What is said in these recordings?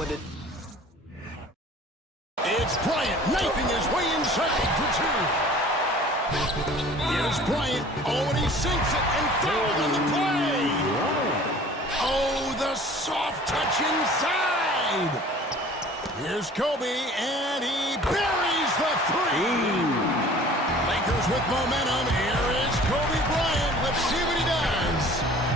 with it. It's Bryant knifing his way inside for two. Here's Bryant. Oh, and he sinks it and fouled on the play. Oh, the soft touch inside. Here's Kobe, and he buries the three. Lakers with momentum. Here is Kobe Bryant. Let's see what he does.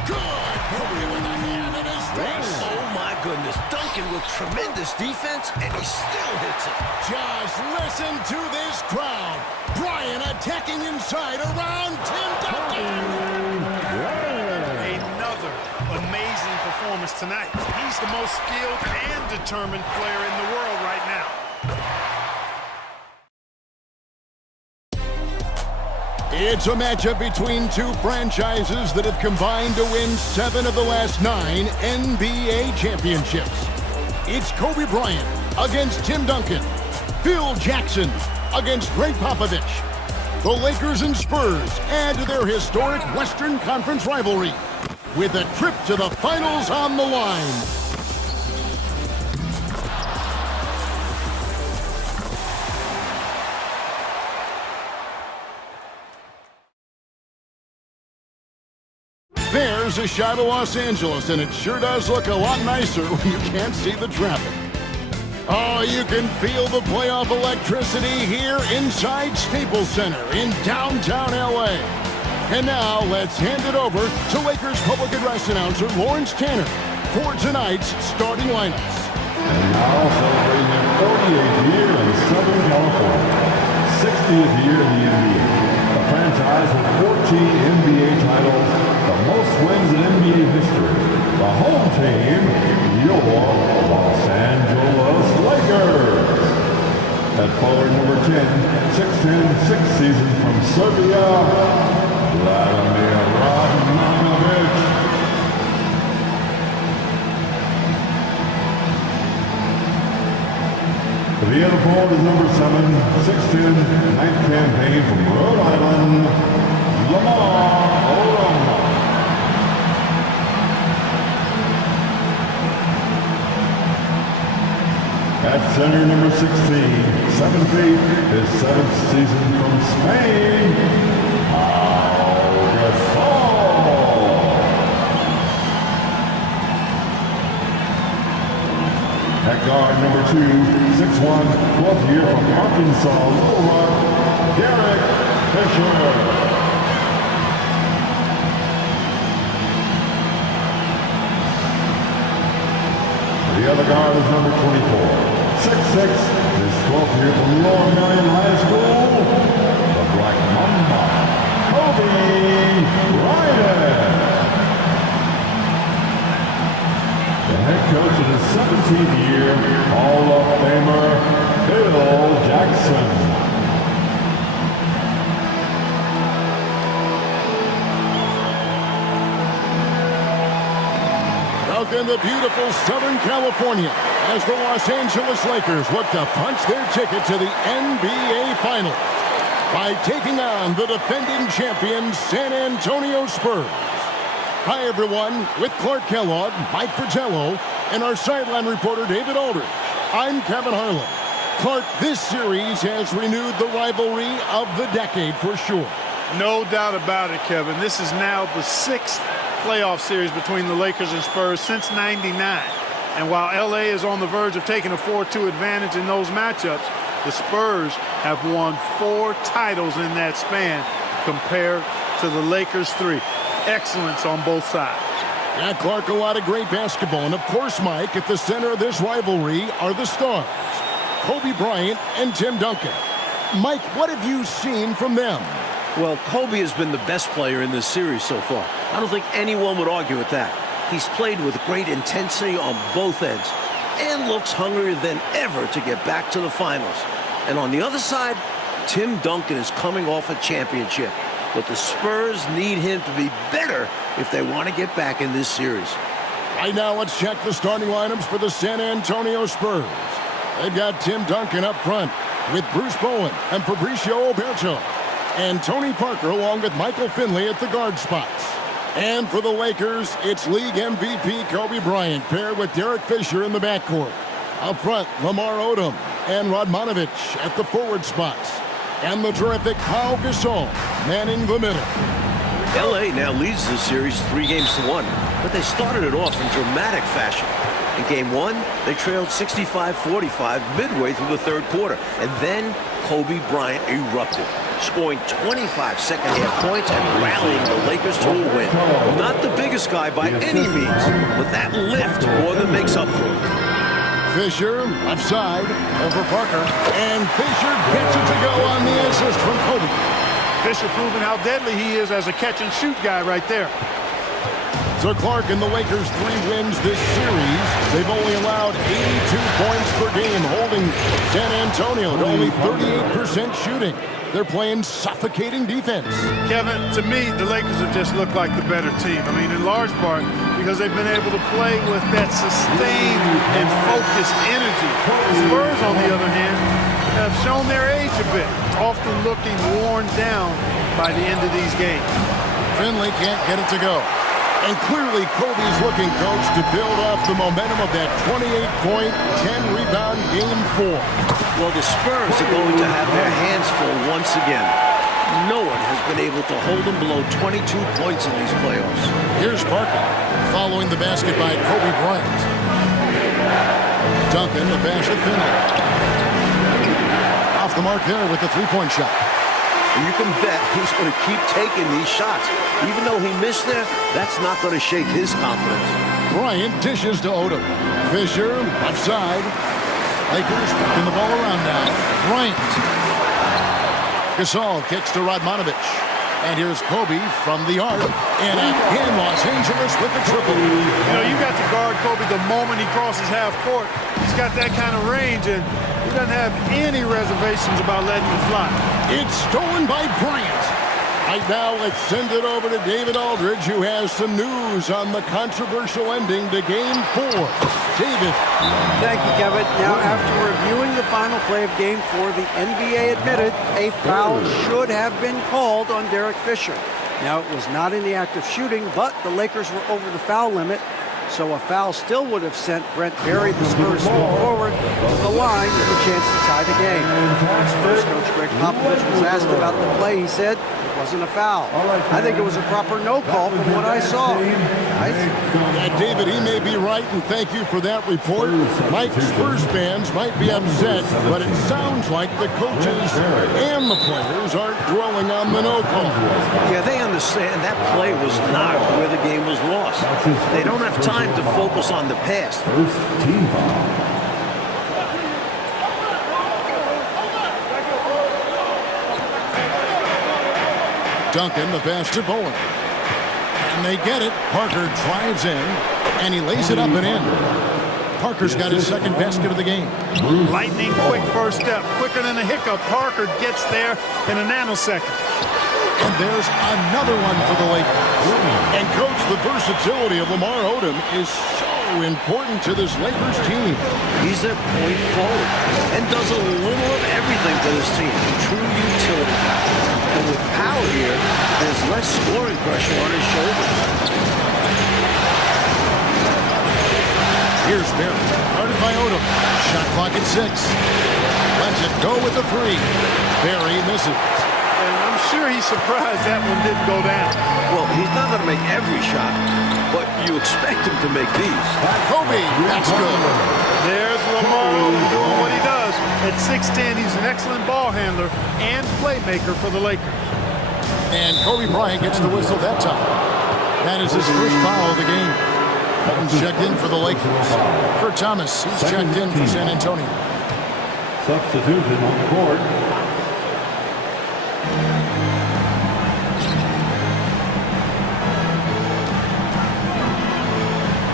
Good. Kobe with a hand in his face. Oh, my goodness. Duncan with tremendous defense, and he still hits it. Just listen to this crowd. Bryant attacking inside around Tim Duncan. Another amazing performance tonight. He's the most skilled and determined player in the world right now. It's a matchup between two franchises that have combined to win 7 of the last 9 NBA championships. It's Kobe Bryant against Tim Duncan. Phil Jackson against Greg Popovich. The Lakers and Spurs add to their historic Western Conference rivalry with a trip to the finals on the line. There's a shot of Los Angeles, and it sure does look a lot nicer when you can't see the traffic. Oh, you can feel the playoff electricity here inside Staples Center in downtown L.A. And now let's hand it over to Lakers public address announcer Lawrence Tanner for tonight's starting lineups. And now celebrating their 48th year in Southern California, 60th year in the NBA. A franchise with 14 NBA titles, the most wins in NBA history. The home team, your Los Angeles Lakers. At forward number 10, 6'10", 6 seasons from Serbia, Vladimir Radmanovic. The other forward is number 7, 6'10", 9th campaign from Rhode Island, Lamar Odom. At center, number 16, 7 feet, his 7th season from Spain, Pau Gasol. At guard, number 2, 6'1", 12th year from Arkansas, Little Rock, Derek Fisher. The other guard is number 24, 6'6", his 12th year from Long Island High School, the Black Mamba, Kobe Bryant. The head coach in his 17th year, Hall of Famer Phil Jackson. Out in the beautiful Southern California as the Los Angeles Lakers look to punch their ticket to the NBA Finals by taking on the defending champions San Antonio Spurs. Hi, everyone. With Clark Kellogg, Mike Fratello, and our sideline reporter, David Aldridge, I'm Kevin Harlan. Clark, this series has renewed the rivalry of the decade for sure. No doubt about it, Kevin. This is now the 6th playoff series between the Lakers and Spurs since '99. And while LA is on the verge of taking a 4-2 advantage in those matchups, the Spurs have won 4 titles in that span compared to the Lakers' 3. Excellence on both sides. Yeah, Clark, a lot of great basketball. And of course, Mike, at the center of this rivalry are the stars, Kobe Bryant and Tim Duncan. Mike, what have you seen from them? Well, Kobe has been the best player in this series so far. I don't think anyone would argue with that. He's played with great intensity on both ends and looks hungrier than ever to get back to the finals. And on the other side, Tim Duncan is coming off a championship. But the Spurs need him to be better if they want to get back in this series. Right now, let's check the starting lineups for the San Antonio Spurs. They've got Tim Duncan up front with Bruce Bowen and Fabricio Oberto, and Tony Parker along with Michael Finley at the guard spots. And for the Lakers, it's league MVP Kobe Bryant paired with Derek Fisher in the backcourt. Up front, Lamar Odom and Radmanovich at the forward spots. And the terrific Pau Gasol manning the middle. L.A. now leads the series 3-1, but they started it off in dramatic fashion. In Game 1, they trailed 65-45 midway through the third quarter, and then Kobe Bryant erupted, scoring 25 second-half points and rallying the Lakers to a win. Not the biggest guy by any means, but that lift more than makes up for it. Fisher, left side, over Parker, and Fisher gets it to go on the assist from Kobe. Fisher proving how deadly he is as a catch-and-shoot guy right there. So Clark and the Lakers 3 wins this series. They've only allowed 82 points per game, holding San Antonio to only 38% shooting. They're playing suffocating defense. Kevin, to me, the Lakers have just looked like the better team. I mean, in large part because they've been able to play with that sustained and focused energy. The Spurs, on the other hand, have shown their age a bit, often looking worn down by the end of these games. Finley can't get it to go. And clearly, Kobe's looking, coach, to build off the momentum of that 28-point, 10-rebound Game 4. Well, the Spurs are going to have their hands full once again. No one has been able to hold them below 22 points in these playoffs. Here's Parker, following the basket by Kobe Bryant. Duncan, the pass to Finley. Off the mark there with the three-point shot. And you can bet he's going to keep taking these shots. Even though he missed there, that's not going to shake his confidence. Bryant dishes to Odom. Fisher, left side. Lakers working the ball around now. Bryant. Gasol kicks to Radmanovich. And here's Kobe from the arc. And again, Los Angeles with the triple. You know, you got to guard Kobe the moment he crosses half court. He's got that kind of range, and he doesn't have any reservations about letting it fly. It's stolen by Bryant. Right now, let's send it over to David Aldridge, who has some news on the controversial ending to Game 4. David. Thank you, Kevin. Now, after reviewing the final play of Game 4, the NBA admitted a foul should have been called on Derek Fisher. Now, it was not in the act of shooting, but the Lakers were over the foul limit, so a foul still would have sent Brent Berry, the Spurs small forward, to the line with a chance to tie the game. Spurs coach Greg Popovich was asked about the play. He said it wasn't a foul. I think it was a proper no call from what I saw. David, he may be right, and thank you for that report. Mike, Spurs fans might be upset, but it sounds like the coaches and the players aren't dwelling on the no call. Yeah, they understand that play was not where the game was lost. They don't have time to focus on the past. First team foul. Duncan, the pass to Bowen. And they get it. Parker drives in, and he lays it up and in. Parker's got his second basket of the game. Lightning quick first step. Quicker than a hiccup. Parker gets there in a nanosecond. And there's another one for the Lakers. And, Coach, the versatility of Lamar Odom is so important to this Lakers team. He's their point forward and does a little of everything for this team. True utility guy. And with power here, there's less scoring pressure on his shoulders. Here's Berry, guarded by Odom. Shot clock at 6. Lets it go with the three. Berry misses. And I'm sure he's surprised that one didn't go down. Well, he's not going to make every shot, but you expect him to make these. Kobe, that's good. There's Lamar Odom doing what he does. At 6'10", he's an excellent ball handler and playmaker for the Lakers. And Kobe Bryant gets the whistle that time. That is his first foul of the game. Button's checked in for the Lakers. Kurt Thomas, he's checked in for San Antonio. Substitution on the court.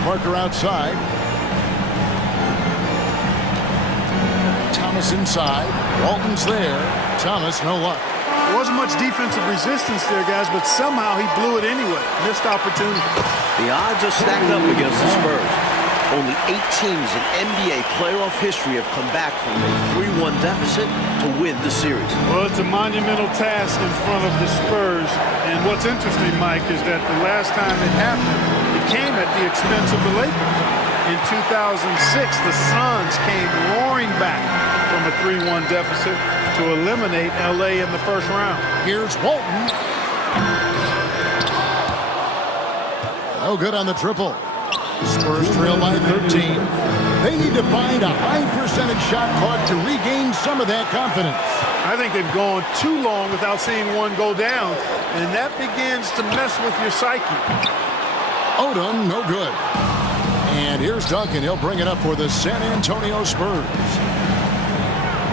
Parker outside. Thomas inside. Walton's there. Thomas, no luck. There wasn't much defensive resistance there, guys, but somehow he blew it anyway. Missed opportunity. The odds are stacked up against the Spurs. Only 8 teams in NBA playoff history have come back from a 3-1 deficit to win the series. Well, it's a monumental task in front of the Spurs. And what's interesting, Mike, is that the last time it happened, it came at the expense of the Lakers. In 2006, the Suns came roaring back from a 3-1 deficit to eliminate LA in the first round. Here's Walton. No good on the triple. Spurs trail by 13. They need to find a high percentage shot clock to regain some of that confidence. I think they've gone too long without seeing one go down, and that begins to mess with your psyche. Odom, no good. And here's Duncan. He'll bring it up for the San Antonio Spurs.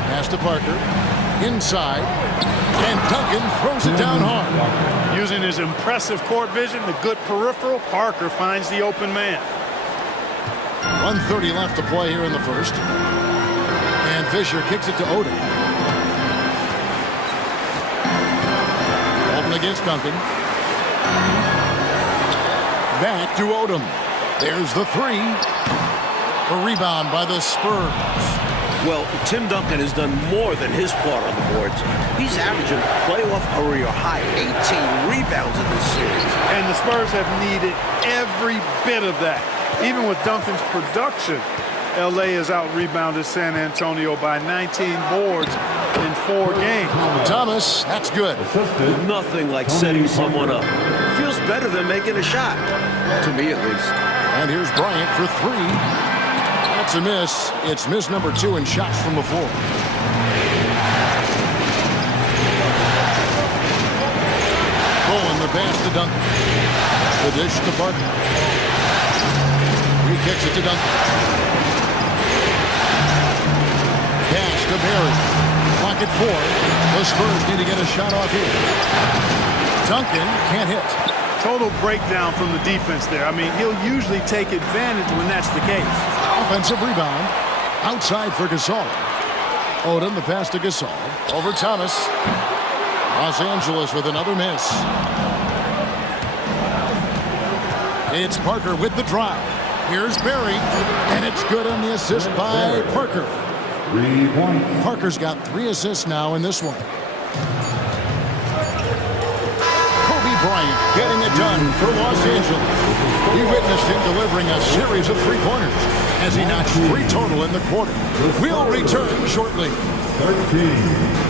Pass to Parker. Inside. And Duncan throws it down hard. Using his impressive court vision, the good peripheral, Parker finds the open man. 1:30 left to play here in the first. And Fisher kicks it to Odom. Odom against Duncan. Back to Odom. There's the three. A rebound by the Spurs. Well, Tim Duncan has done more than his part on the boards. He's averaging playoff career high 18 rebounds in this series. And the Spurs have needed every bit of that. Even with Duncan's production, LA has out-rebounded San Antonio by 19 boards in 4 games. Thomas, that's good. Nothing like setting someone up. Feels better than making a shot, to me at least. And here's Bryant for three. That's a miss. It's miss number 2 in shots from the floor. Pulling the pass to Duncan. The dish to Parker. He kicks it to Duncan. Pass to Barry. Clock at 4. The Spurs need to get a shot off here. Duncan can't hit. Total breakdown from the defense there. I mean, he'll usually take advantage when that's the case. Offensive rebound. Outside for Gasol. Odom, the pass to Gasol. Over Thomas. Los Angeles with another miss. It's Parker with the drive. Here's Barry. And it's good on the assist by Parker. 3 points. Parker's got 3 assists now in this one. Bryant getting it done for Los Angeles. We witnessed him delivering a series of three-pointers as he notched 3 total in the quarter. We'll return shortly. 13.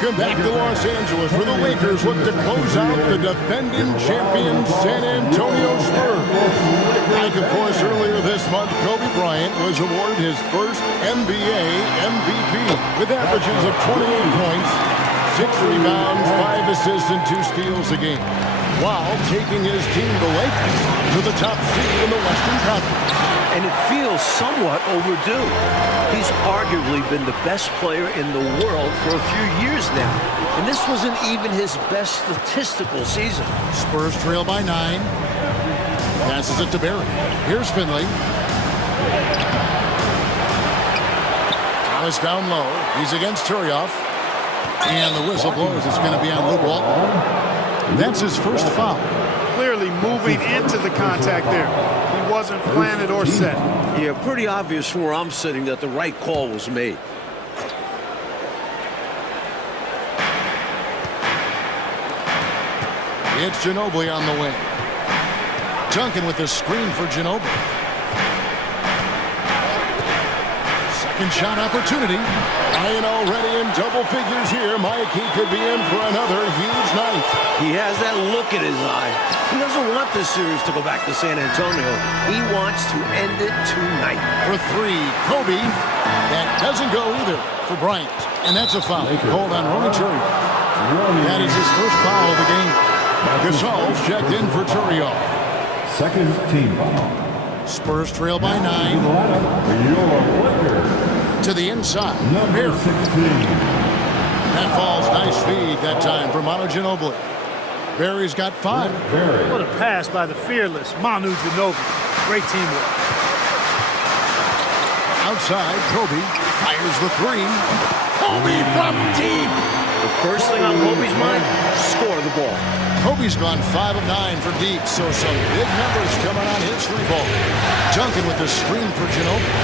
Welcome back to Los Angeles, where the Lakers look to close out the defending champion San Antonio Spurs. Like, of course, earlier this month, Kobe Bryant was awarded his first NBA MVP with averages of 28 points, 6 rebounds, 5 assists, and 2 steals a game, while taking his team, the Lakers, to the top seed in the Western Conference. And it feels somewhat overdue. He's arguably been the best player in the world for a few years now. And this wasn't even his best statistical season. Spurs trail by 9. Passes it to Barry. Here's Finley. Thomas down low. He's against Turioff. And the whistle blows. It's going to be on Luke Walton. That's his first foul. Clearly moving into the contact there. He wasn't planted or set. Yeah, pretty obvious from where I'm sitting that the right call was made. It's Ginobili on the wing. Duncan with the screen for Ginobili. Second shot opportunity. Bryant already in double figures here. Mike, he could be in for another huge night. He has that look in his eye. He doesn't want this series to go back to San Antonio. He wants to end it tonight. For 3, Kobe. That doesn't go either for Bryant. And that's a foul called on Roman Turioff. That is his first foul of the game. Gasol's checked in for Turioff. Second team foul. Spurs trail by 9. Your Lakers. To the inside. Number 16. That falls. Nice feed that time for Manu Ginobili. Barry's got 5. What a pass by the fearless Manu Ginobili. Great teamwork. Outside, Kobe fires the 3. Kobe from deep. The first thing on Kobe's mind, score the ball. Kobe's gone 5 of 9 from deep, so some big numbers coming on his 3-ball. Duncan with the screen for Ginobili.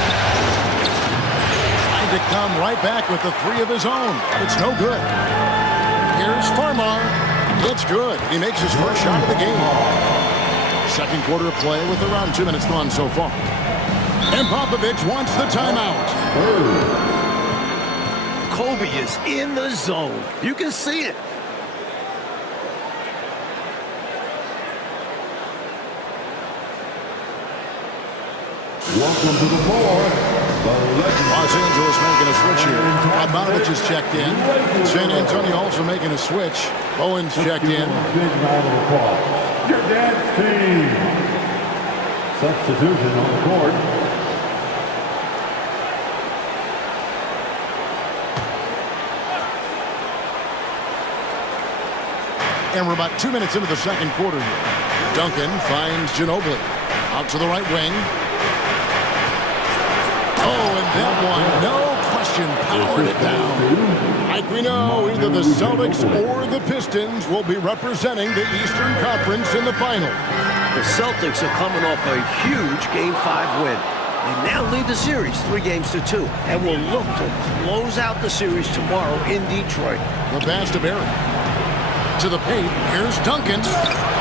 Trying to come right back with the 3 of his own. It's no good. Here's Farmar. It's good. He makes his first shot of the game. Second quarter of play with around 2 minutes gone so far. And Popovich wants the timeout. Kobe is in the zone. You can see it. Welcome to the floor, the legend. Los Angeles making a switch here. Bogdanovich is checked in. San Antonio also making a switch. Owens checked in. Big round of applause. Your dance team. Substitution on the court. And we're about 2 minutes into the second quarter here. Duncan finds Ginobili. Out to the right wing. Oh, and that one, no question, powered it down. Like we know, either the Celtics or the Pistons will be representing the Eastern Conference in the final. The Celtics are coming off a huge Game 5 win. They now lead the series 3-2 and will look to close out the series tomorrow in Detroit. The pass to Barry. To the paint. Here's Duncan.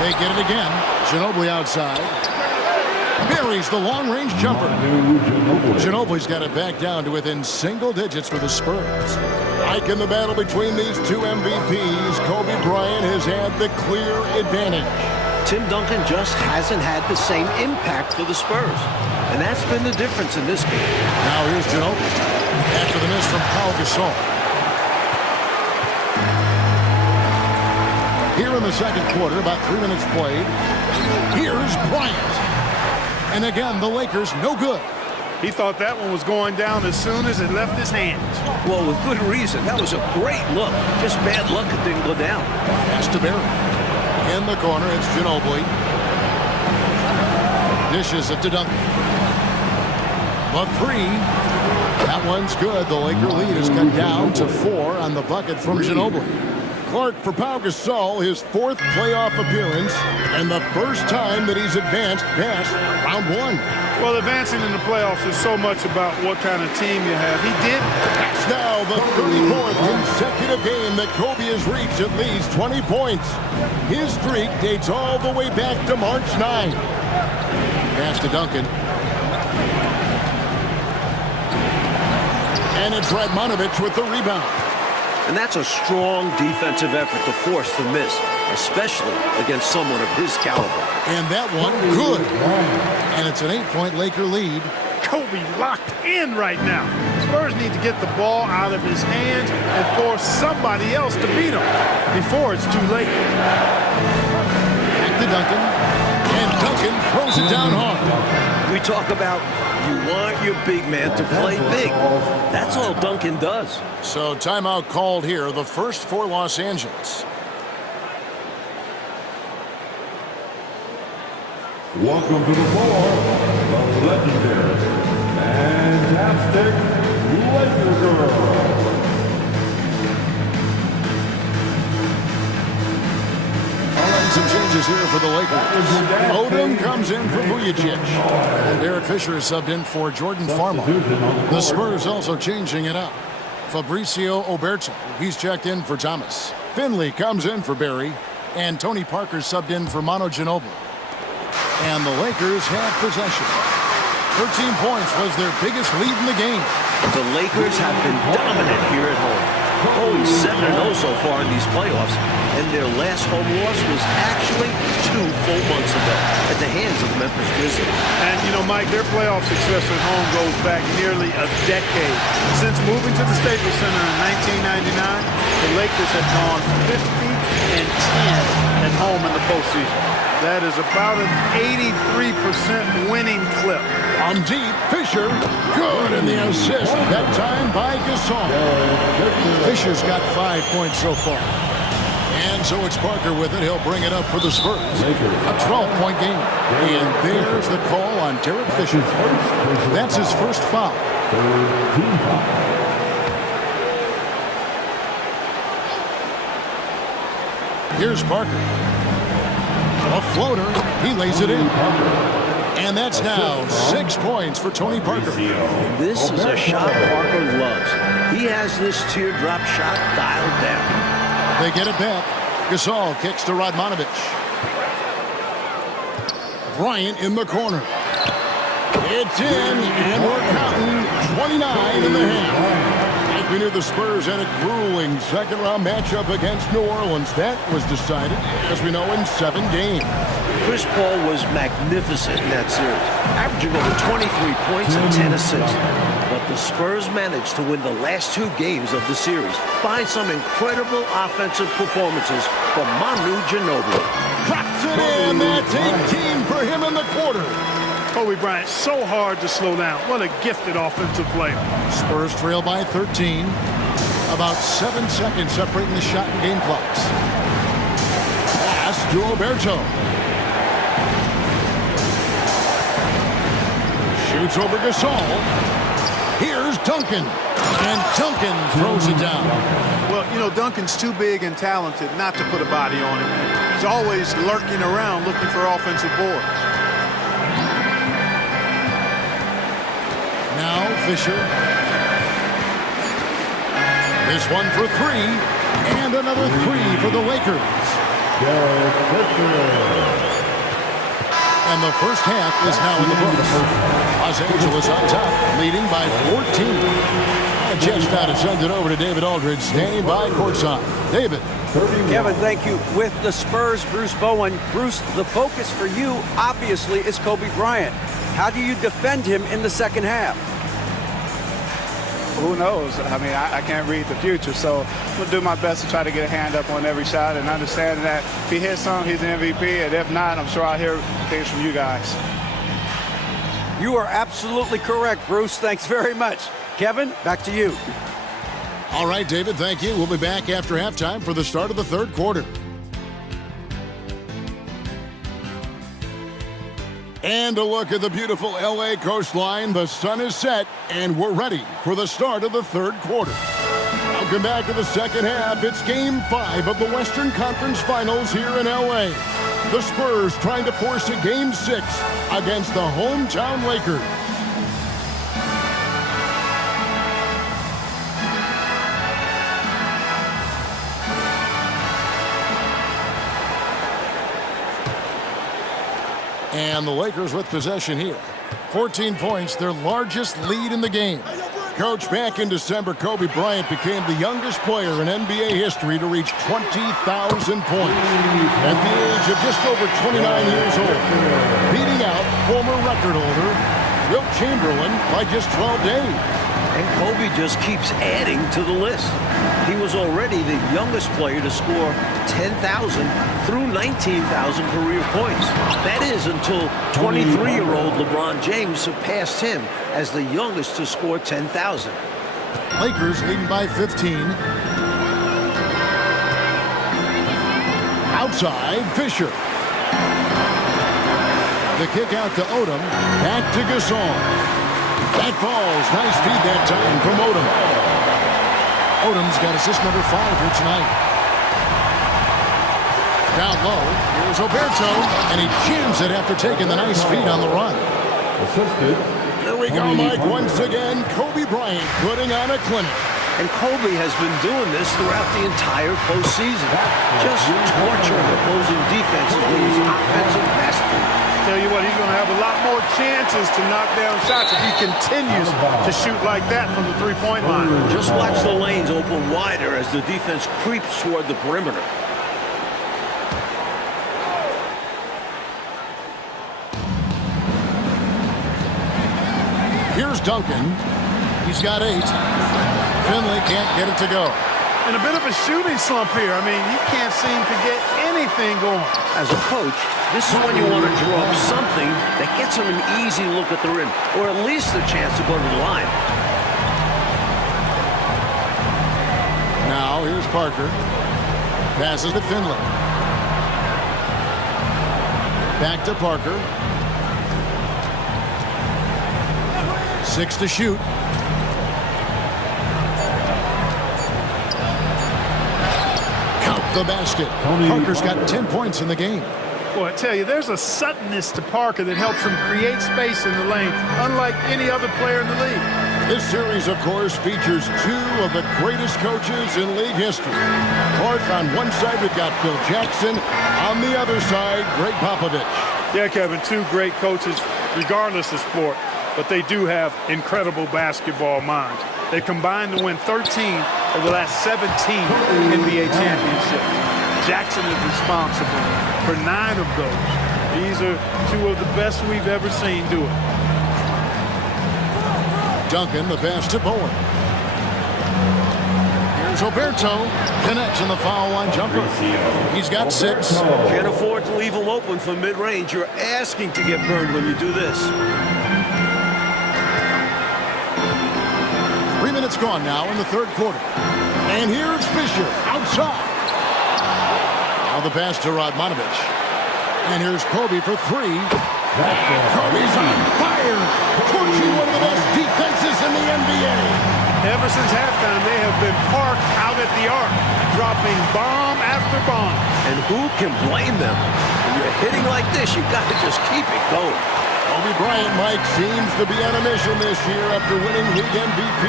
They get it again. Ginobili outside. Barry's the long-range jumper. Ginobili's got it back down to within single digits for the Spurs. Like in the battle between these two MVPs, Kobe Bryant has had the clear advantage. Tim Duncan just hasn't had the same impact for the Spurs. And that's been the difference in this game. Now here's Ginobili. After the miss from Pau Gasol. Here in the second quarter, about 3 minutes played. Here's Bryant. And again, the Lakers no good. He thought that one was going down as soon as it left his hands. Well, with good reason. That was a great look. Just bad luck it didn't go down. Pass to Barry. In the corner, it's Ginobili. Dishes it to Duncan. The 3. That one's good. The Laker lead is cut down to 4 on the bucket from Ginobili. Clark for Pau Gasol, his 4th playoff appearance, and the first time that he's advanced past round 1. Well, advancing in the playoffs is so much about what kind of team you have. He did. That's now the 34th consecutive game that Kobe has reached at least 20 points. His streak dates all the way back to March 9. Pass to Duncan. And it's Radmanovich with the rebound. And that's a strong defensive effort to force the miss, especially against someone of his caliber. And that one, good. And it's an 8-point Laker lead. Kobe locked in right now. Spurs need to get the ball out of his hands and force somebody else to beat him before it's too late. Back to Duncan. And Duncan throws it down hard. We talk about you want your big man to play big. That's all Duncan does. So timeout called here, the first for Los Angeles. Welcome to the floor, the legendary, fantastic Laker girl. Some changes here for the Lakers. Odom comes in for Vujacic. And Derek Fisher is subbed in for Jordan Farmar. The Spurs also changing it up. Fabricio Oberto, he's checked in for Thomas. Finley comes in for Barry. And Tony Parker subbed in for Manu Ginobili. And the Lakers have possession. 13 points was their biggest lead in the game. The Lakers have been dominant here at home. Only 7-0 so far in these playoffs, and their last home loss was actually 2 full months ago at the hands of the Memphis Grizzlies. And, you know, Mike, their playoff success at home goes back nearly a decade. Since moving to the Staples Center in 1999, the Lakers have gone 50-10 at home in the postseason. That is about an 83% winning clip. On deep, Fisher, good in the assist, that time by Gasol. Fisher's got 5 points so far. And so it's Parker with it. He'll bring it up for the Spurs. A 12-point game. And there's the call on Derek Fisher. That's his first foul. Team foul. Here's Parker. A floater. He lays it in. And that's now 6 points for Tony Parker. This is a shot Parker loves. He has this teardrop shot dialed down. They get it back. Gasol kicks to Radmanovich. Bryant in the corner. It's in, and we're counting 29 in the half. Like we knew the Spurs had a grueling second-round matchup against New Orleans. That was decided, as we know, in 7 games. Chris Paul was magnificent in that series, averaging over 23 points and 10 assists. But the Spurs managed to win the last 2 games of the series behind some incredible offensive performances from Manu Ginobili. Drops it in. That's 18 for him in the quarter. Kobe Bryant, so hard to slow down. What a gifted offensive player. Spurs trail by 13. About 7 seconds separating the shot and game clocks. Pass to Alberto. Shoots over Gasol. Here's Duncan. And Duncan throws it down. Well, you know, Duncan's too big and talented not to put a body on him. He's always lurking around looking for offensive boards. Now Fisher. This one for 3. And another 3 for the Lakers. And the first half is now in the books. Los Angeles on top, leading by 14. And Jets now to send it over to David Aldridge, standing by courtside. David. Kevin, thank you. With the Spurs, Bruce Bowen. Bruce, the focus for you, obviously, is Kobe Bryant. How do you defend him in the second half? Who knows? I mean, I can't read the future, so I'm going to do my best to try to get a hand up on every shot and understand that if he hits some, he's an MVP, and if not, I'm sure I'll hear things from you guys. You are absolutely correct, Bruce. Thanks very much. Kevin, back to you. All right, David, thank you. We'll be back after halftime for the start of the third quarter. And a look at the beautiful LA coastline. The sun is set, and we're ready for the start of the third quarter. Welcome back to the second half. It's Game 5 of the Western Conference Finals here in LA. The Spurs trying to force a Game 6 against the hometown Lakers. And the Lakers with possession here. 14 points, their largest lead in the game. Coach, back in December, Kobe Bryant became the youngest player in NBA history to reach 20,000 points at the age of just over 29 years old, beating out former record holder Wilt Chamberlain by just 12 days. And Kobe just keeps adding to the list. He was already the youngest player to score 10,000 through 19,000 career points. That is until 23-year-old LeBron James surpassed him as the youngest to score 10,000. Lakers leading by 15. Outside, Fisher. The kick out to Odom. Back to Gasol. That falls. Nice feed that time from Odom. Odom's got assist number 5 here tonight. Down low. Here's Alberto. And he jams it after taking the nice feed on the run. Assisted. Here we go, Mike. Once again, Kobe Bryant putting on a clinic. And Kobe has been doing this throughout the entire postseason. Just torturing opposing defenses with his offensive mastery. Tell you what, he's going to have a lot more chances to knock down shots if he continues to shoot like that from the three-point line. Just watch the lanes open wider as the defense creeps toward the perimeter. Here's Duncan. He's got 8. Finley can't get it to go. And a bit of a shooting slump here. I mean, he can't seem to get anything going. As a coach, this is when you want to draw up something that gets him an easy look at the rim, or at least a chance to go to the line. Now here's Parker. Passes to Finley. Back to Parker. 6 to shoot. Count the basket. Parker's got 10 points in the game. Boy, I tell you, there's a suddenness to Parker that helps him create space in the lane, unlike any other player in the league. This series, of course, features 2 of the greatest coaches in league history. Clark on one side, we've got Phil Jackson. On the other side, Greg Popovich. Yeah, Kevin, 2 great coaches, regardless of sport, but they do have incredible basketball minds. They combined to win 13 of the last 17 NBA championships. Jackson is responsible for 9 of those. These are 2 of the best we've ever seen do it. Duncan, the pass to Bowen. Here's Oberto. Connects in the foul line jumper. He's got 6. Can't afford to leave him open for mid-range. You're asking to get burned when you do this. 3 minutes gone now in the third quarter. And here's Fisher outside. Now the pass to Radmanovich. And here's Kobe for 3. Kobe's on fire. Torching one of the best defenses in the NBA. Ever since halftime, they have been parked out at the arc, dropping bomb after bomb. And who can blame them? When you're hitting like this, you got to just keep it going. Kobe Bryant, Mike, seems to be on a mission this year after winning league MVP.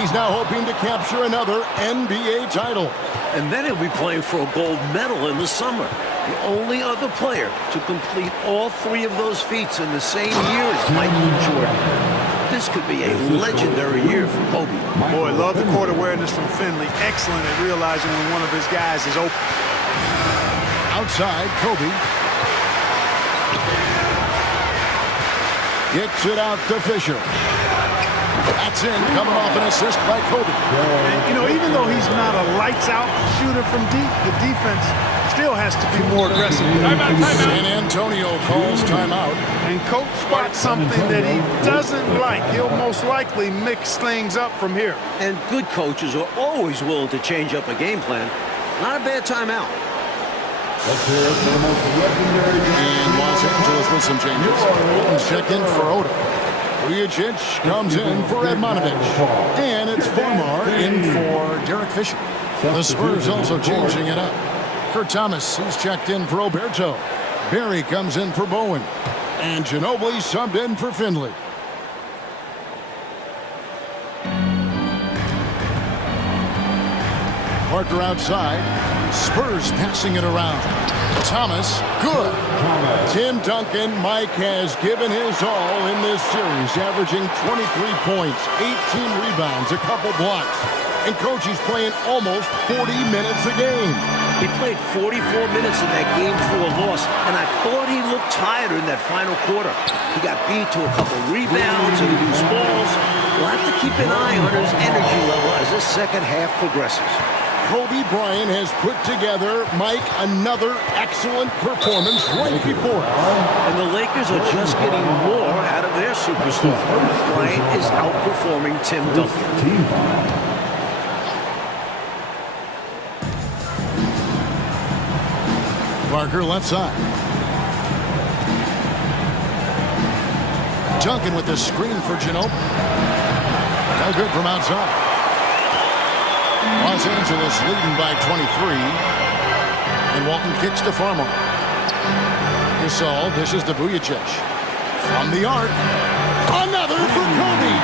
He's now hoping to capture another NBA title. And then he'll be playing for a gold medal in the summer. The only other player to complete all 3 of those feats in the same year is Michael Jordan. This could be a legendary year for Kobe. Boy, love the court awareness from Finley. Excellent at realizing when one of his guys is open. Outside, Kobe. Gets it out to Fisher. That's in, coming off an assist by Kobe. And, you know, even though he's not a lights-out shooter from deep, the defense still has to be more aggressive. Timeout. San Antonio calls timeout. And coach spots something that he doesn't like. He'll most likely mix things up from here. And good coaches are always willing to change up a game plan. Not a bad timeout. Let's hear it for the most legendary. And Los Angeles with some changes. Bolton check in for Oda. Vujacic comes in for Radmanovich. And it's Formar in for Derek Fisher. The Spurs also changing it up. Kurt Thomas is checked in for Oberto. Barry comes in for Bowen. And Ginobili subbed in for Finley. Parker outside. Spurs passing it around. Thomas, good. Tim Duncan, Mike, has given his all in this series, averaging 23 points, 18 rebounds, a couple blocks. And coach, he's playing almost 40 minutes a game. He played 44 minutes in that game through a loss, and I thought he looked tired in that final quarter. He got beat to a couple rebounds and loose balls. We'll have to keep an eye on his energy level as this second half progresses. Kobe Bryant has put together, Mike, another excellent performance right before us. And the Lakers are just getting more out of their superstar. Bryant is outperforming Tim Duncan. Parker left side. Duncan with the screen for Ginobili. No good from outside. Los Angeles leading by 23. And Walton kicks to Farmer. Gasol dishes to Vujacic. From the arc. Another for Kobe.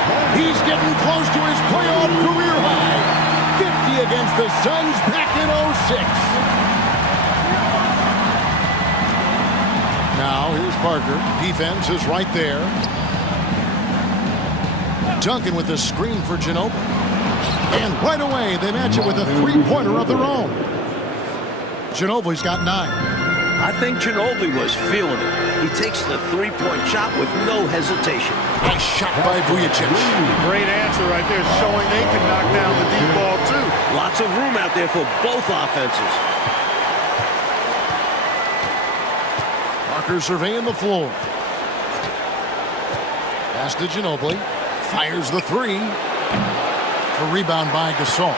He's getting close to his playoff career high. 50 against the Suns back in 06. Now here's Parker. Defense is right there. Duncan with the screen for Ginobili. And right away, they match it with a three-pointer of their own. Ginobili's got 9. I think Ginobili was feeling it. He takes the three-point shot with no hesitation. Nice shot by Vujacic. Great answer right there, showing they can knock down the deep ball, too. Lots of room out there for both offenses. Parker surveying the floor. Pass to Ginobili. Fires the 3. A rebound by Gasol.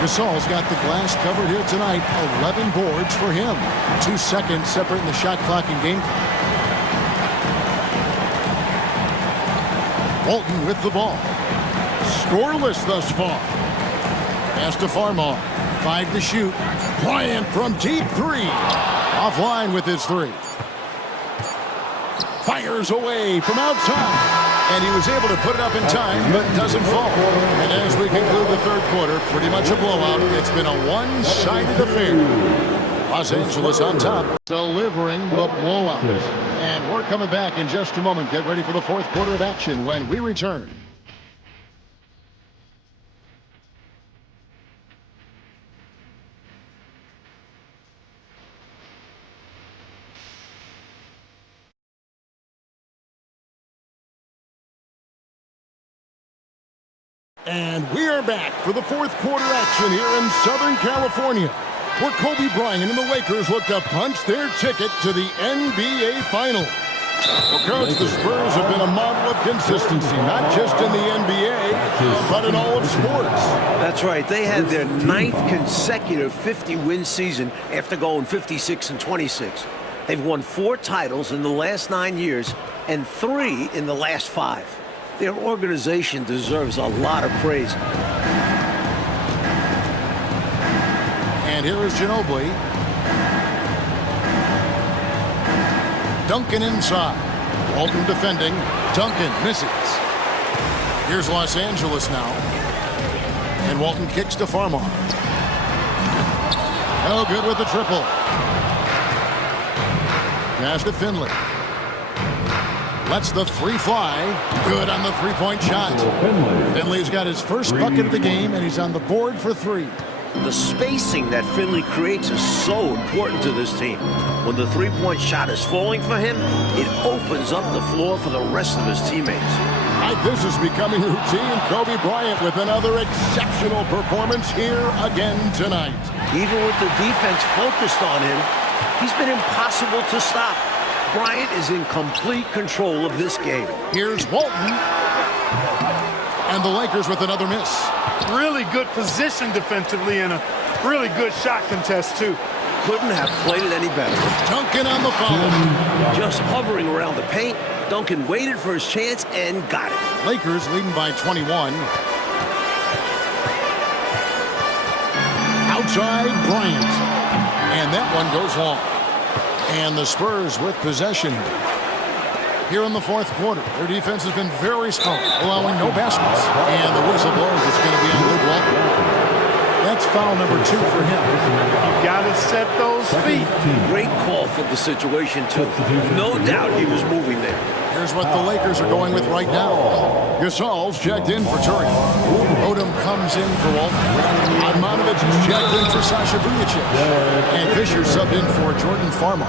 Gasol's got the glass covered here tonight. 11 boards for him. 2 seconds separating the shot clock and game clock. Walton with the ball. Scoreless thus far. Pass to Farmar. 5 to shoot. Bryant from deep 3. Offline with his 3. Fires away from outside. And he was able to put it up in time, but doesn't fall. And as we conclude the third quarter, pretty much a blowout. It's been a one-sided affair. Los Angeles on top, delivering the blowout. And we're coming back in just a moment. Get ready for the fourth quarter of action when we return. And we are back for the fourth quarter action here in Southern California, where Kobe Bryant and the Lakers look to punch their ticket to the NBA Finals. Well, Coach, the Spurs have been a model of consistency, not just in the NBA, but in all of sports. That's right. They had their 9th consecutive 50-win season after going 56-26. They've won 4 titles in the last 9 years and 3 in the last 5. Their organization deserves a lot of praise. And here is Ginobili. Duncan inside. Walton defending. Duncan misses. Here's Los Angeles now. And Walton kicks to Farmar. No good with the triple. Pass to Finley. Lets the 3 fly. Good on the three-point shot. Finley's got his first bucket of the game, and he's on the board for 3. The spacing that Finley creates is so important to this team. When the three-point shot is falling for him, it opens up the floor for the rest of his teammates. This is becoming routine. Kobe Bryant with another exceptional performance here again tonight. Even with the defense focused on him, he's been impossible to stop. Bryant is in complete control of this game. Here's Walton. And the Lakers with another miss. Really good position defensively and a really good shot contest, too. Couldn't have played it any better. Duncan on the follow. Just hovering around the paint, Duncan waited for his chance and got it. Lakers leading by 21. Outside Bryant. And that one goes long. And the Spurs with possession here in the fourth quarter. Their defense has been very strong, allowing no baskets. And the whistle blows. It's going to be on Luke Walton. That's foul number 2 for him. You've got to set those feet. Great call for the situation, too. No doubt he was moving there. Here's what the Lakers are going with right now. Gasol's checked in for Turek. Odom comes in for Walton. Admanovic is checked in for Sasha Vujacic. And Fisher subbed in for Jordan Farmar.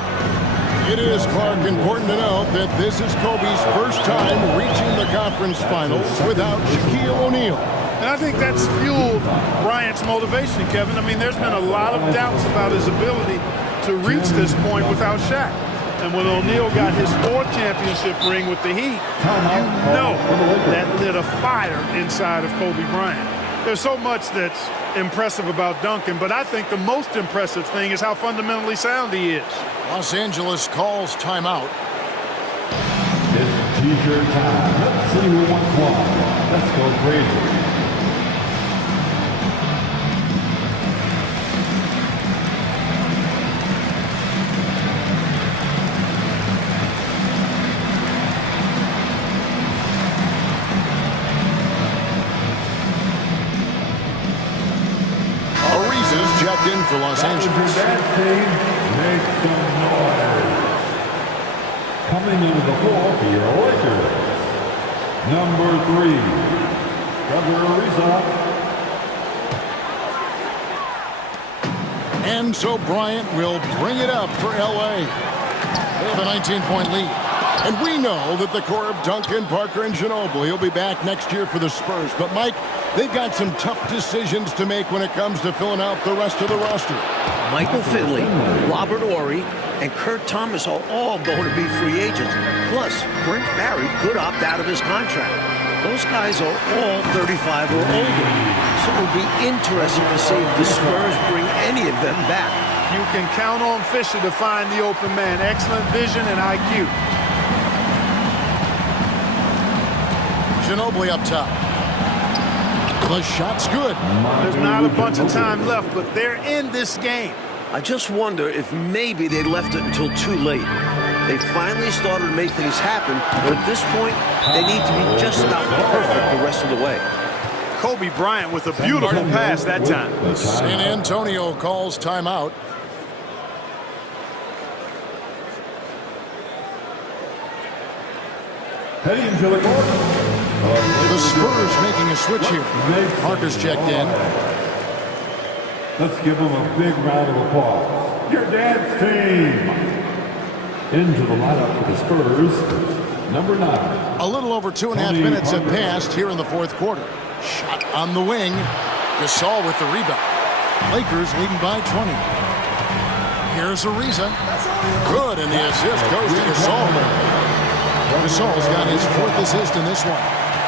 It is, Clark, important to note that this is Kobe's first time reaching the conference finals without Shaquille O'Neal. And I think that's fueled Bryant's motivation, Kevin. I mean, there's been a lot of doubts about his ability to reach this point without Shaq. And when O'Neal got his 4th championship ring with the Heat, you know that lit a fire inside of Kobe Bryant. There's so much that's impressive about Duncan, but I think the most impressive thing is how fundamentally sound he is. Los Angeles calls timeout. It's T-shirt time. Let's see who wants one. Let's go crazy. In for Los Angeles. Make some noise. Coming into the floor for your Lakers, number 3, Trevor Ariza. And so Bryant will bring it up for LA. They have a 19-point lead. And we know that the core of Duncan, Parker, and Ginobili will be back next year for the Spurs. But, Mike, they've got some tough decisions to make when it comes to filling out the rest of the roster. Michael Finley, Robert Horry, and Kurt Thomas are all going to be free agents. Plus, Brent Barry could opt out of his contract. Those guys are all 35 or older, so it'll be interesting to see if the Spurs bring any of them back. You can count on Fisher to find the open man. Excellent vision and IQ. Ginobili up top. The shot's good. There's not a bunch of time left, but they're in this game. I just wonder if maybe they left it until too late. They finally started to make things happen, but at this point, they need to be just about perfect the rest of the way. Kobe Bryant with a beautiful pass that time. San Antonio calls timeout. Heading into the court. The Spurs making a switch here. Parker's checked in. Let's give them a big round of applause. Your dance team. Into the lineup for the Spurs, number 9. A little over 2.5 minutes have passed here in the fourth quarter. Shot on the wing. Gasol with the rebound. Lakers leading by 20. Here's Ariza. Good, and the assist goes to Gasol. Gasol's got his 4th assist in this one.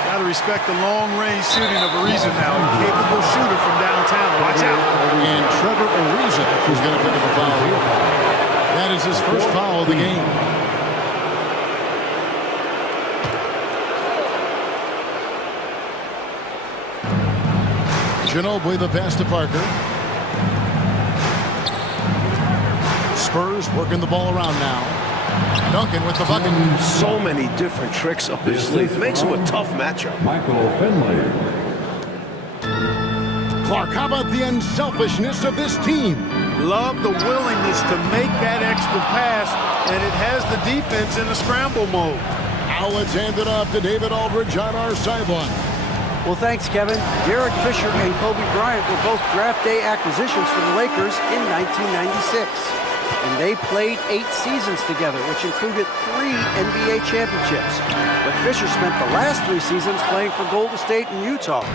Got to respect the long-range shooting of Ariza now. A capable shooter from downtown. Watch out. And Trevor Ariza is going to pick up a foul here. That is his first foul of the game. Ginobili the pass to Parker. Spurs working the ball around now. Duncan with the bucket. So many different tricks up his sleeve. Makes him a tough matchup. Michael Finley. Clark, how about the unselfishness of this team? Love the willingness to make that extra pass, and it has the defense in a scramble mode. Now let's hand it off to David Aldridge on our sideline. Well, thanks, Kevin. Derek Fisher and Kobe Bryant were both draft day acquisitions for the Lakers in 1996. And they played 8 seasons together, which included 3 NBA championships. But Fisher spent the last 3 seasons playing for Golden State and Utah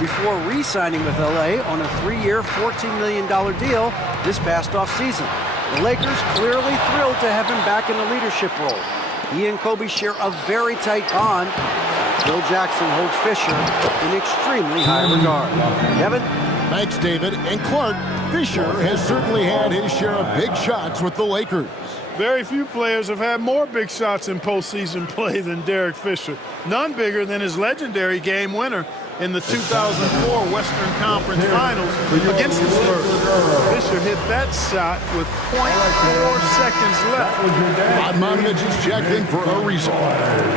before re-signing with LA on a 3-year, $14 million deal this past offseason. The Lakers clearly thrilled to have him back in a leadership role. He and Kobe share a very tight bond. Phil Jackson holds Fisher in extremely high regard. Kevin? Thanks, David. And Clark, Fisher has certainly had his share of big shots with the Lakers. Very few players have had more big shots in postseason play than Derek Fisher. None bigger than his legendary game winner in the 2004 Western Conference Finals against the Spurs. Fisher hit that shot with 0.4 seconds left. Admonovich is checked in for Ariza.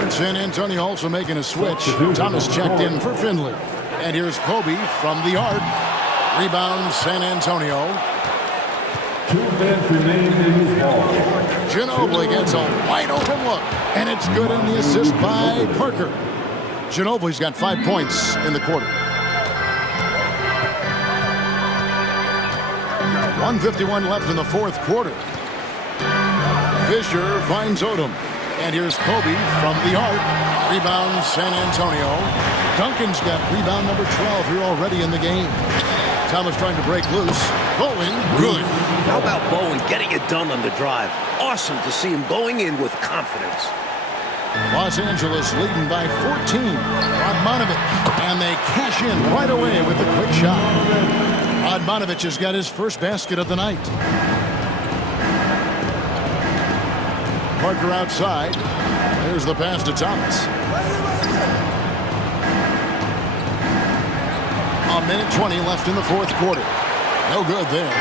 And San Antonio also making a switch. Thomas checked in for Finley. And here's Kobe from the arc. Rebound San Antonio. 2 minutes remaining in this ball. Ginobili gets a wide open look. And it's good on the assist by Parker. Ginobili's got 5 points in the quarter. 1:51 left in the fourth quarter. Fisher finds Odom. And here's Kobe from the arc. Rebound San Antonio. Duncan's got rebound number 12 here already in the game. Thomas trying to break loose. Bowen, good. How about Bowen getting it done on the drive? Awesome to see him going in with confidence. Los Angeles leading by 14. Admonovich. And they cash in right away with the quick shot. Admonovich has got his first basket of the night. Parker outside. There's the pass to Thomas. A minute 20 left in the fourth quarter. No good there.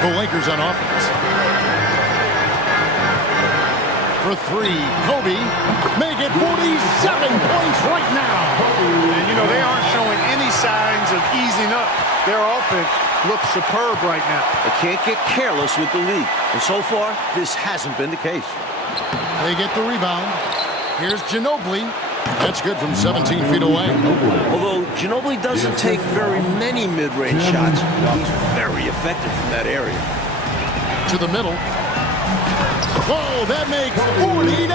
The Lakers on offense. For 3, Kobe. Make it 47 points right now. And, you know, they aren't showing any signs of easing up. Their offense looks superb right now. They can't get careless with the lead. And so far, this hasn't been the case. They get the rebound. Here's Ginobili. That's good from 17 feet away. Although Ginobili doesn't take very many mid-range shots, he's very effective from that area. To the middle. Whoa, that makes 49.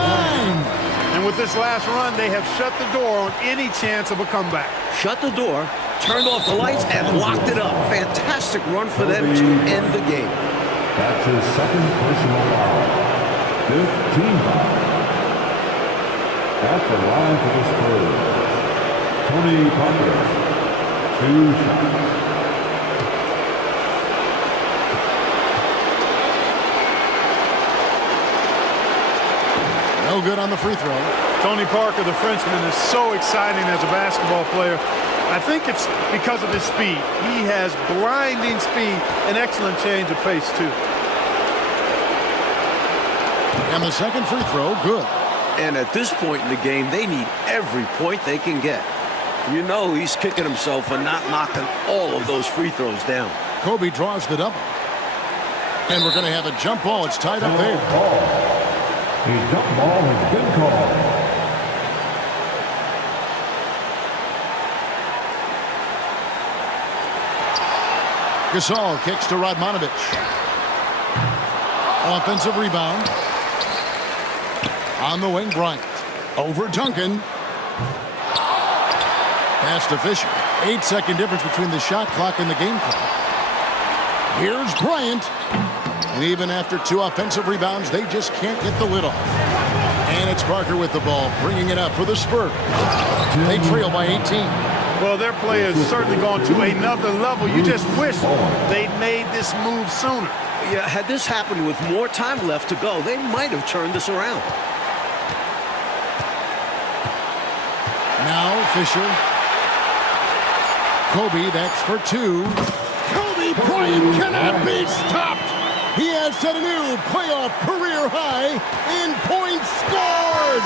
And with this last run, they have shut the door on any chance of a comeback. Shut the door, turned off the lights, and locked it up. Fantastic run for them to end the game. That's his second personal foul. 15 foul. At the line for the Spurs. Tony Parker, 2 shots. No good on the free throw. Tony Parker, the Frenchman, is so exciting as a basketball player. I think it's because of his speed. He has blinding speed, an excellent change of pace, too. And the second free throw, good. And at this point in the game, they need every point they can get. You know he's kicking himself for not knocking all of those free throws down. Kobe draws the double. And we're going to have a jump ball. It's tied up there. A jump ball has been called. Gasol kicks to Radmanovic. Offensive rebound. On the wing, Bryant. Over Duncan. Pass to Fisher. 8-second difference between the shot clock and the game clock. Here's Bryant. And even after 2 offensive rebounds, they just can't get the lid off. And it's Parker with the ball, bringing it up for the Spurs. They trail by 18. Well, their play has certainly gone to another level. You just wish they'd made this move sooner. Yeah, had this happened with more time left to go, they might have turned this around. Now Fisher. Kobe, that's for 2. Kobe Bryant cannot be stopped. He has set a new playoff career high in points scored.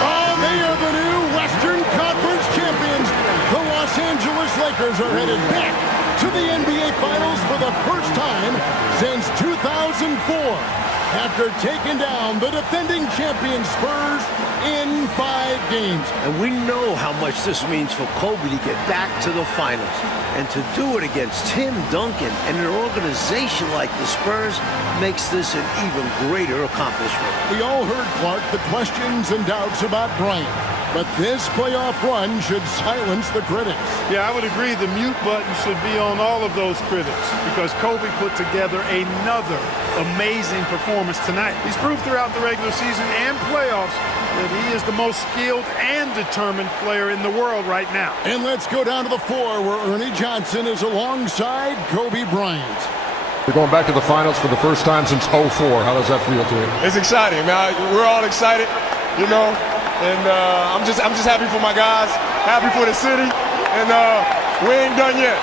Oh, they are the new Western Conference champions. The Los Angeles Lakers are headed back to the NBA Finals for the first time since 2004 after taking down the defending champion Spurs in 5 games. And we know how much this means for Kobe to get back to the finals. And to do it against Tim Duncan and an organization like the Spurs makes this an even greater accomplishment. We all heard, Clark, the questions and doubts about Bryant. But this playoff run should silence the critics. Yeah, I would agree the mute button should be on all of those critics because Kobe put together another amazing performance tonight. He's proved throughout the regular season and playoffs that he is the most skilled and determined player in the world right now. And let's go down to the floor where Ernie Johnson is alongside Kobe Bryant. We're going back to the finals for the first time since '04. How does that feel to you? It's exciting, man. We're all excited, you know, and I'm just happy for my guys, happy for the city, and we ain't done yet.